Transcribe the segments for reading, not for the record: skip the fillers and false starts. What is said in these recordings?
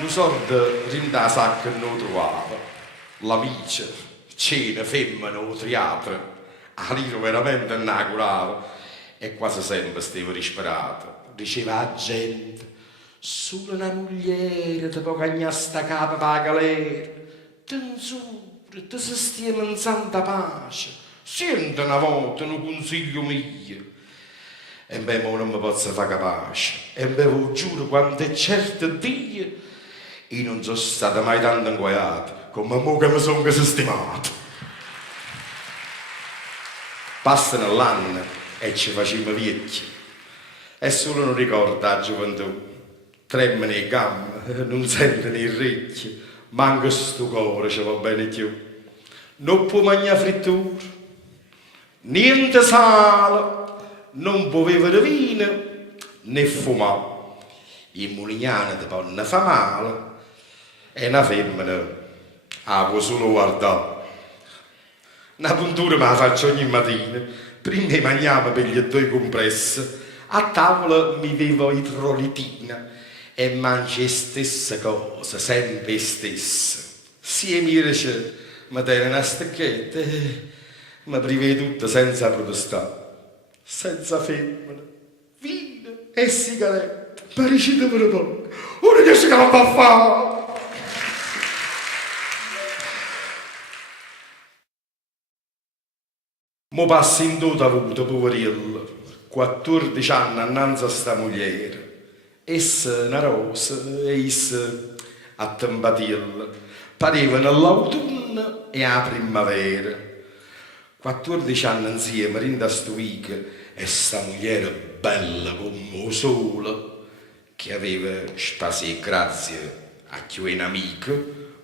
Lo sordo rinda sacca non trovava, l'amica, cena, femmina o teatro, a liro veramente non curava e quasi sempre stava disperato. Diceva a gente, solo una moglie ti può cagnare sta capa per la galera, tensura, ti stiamo in santa pace, senti una volta un consiglio mio. E beh, ma non mi posso fare capace, e beh, vi giuro, quando è certo Dio, io non sono stato mai tanto inguaiato come mo che mi sono sistemato. Passano l'anno e ci facciamo vecchi. E solo non ricorda la gioventù. Tremano le gambe, non sentono i orecchi, manca sto cuore, ci va bene più. Non può mangiare frittura, niente sale, non può bere vino, né fumare. I mulignani ti possono fare male. E una femmina può solo guardare. Una puntura me la faccio ogni mattina. Prima mi mangiavo per gli due compressi, a tavola mi bevo idrolitina e mangio le stesse cose, sempre le stesse. Se mi dice, mi tiene una stecchetta, mi privi tutto senza protestare. Senza femmina, vino e sigarette, paricito per poco. Uno dice che non va a fare. Mo passa in tuta avuto, poverello, 14 anni annanzi a sta mogliere. Essa una rosa, essa a tempatella. Parevano l'autunno e la primavera. 14 anni insieme, rinda sto week, e sta mogliere bella come il sole, che aveva spasi grazie a chi è un amico,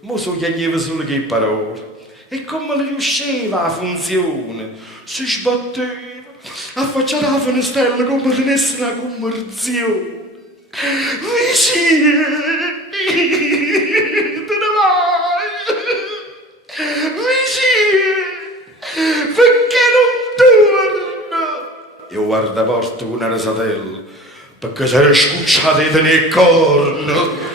mo so chiedeva solo che parole. E come riusciva a funzione, si sbatteva, affacciava la finestrella come tenesse una conversione. Vicino, te ne vai, vicino, perché non torna? Io guardo la porta con una rasatella, perché si era scucciata nel corno.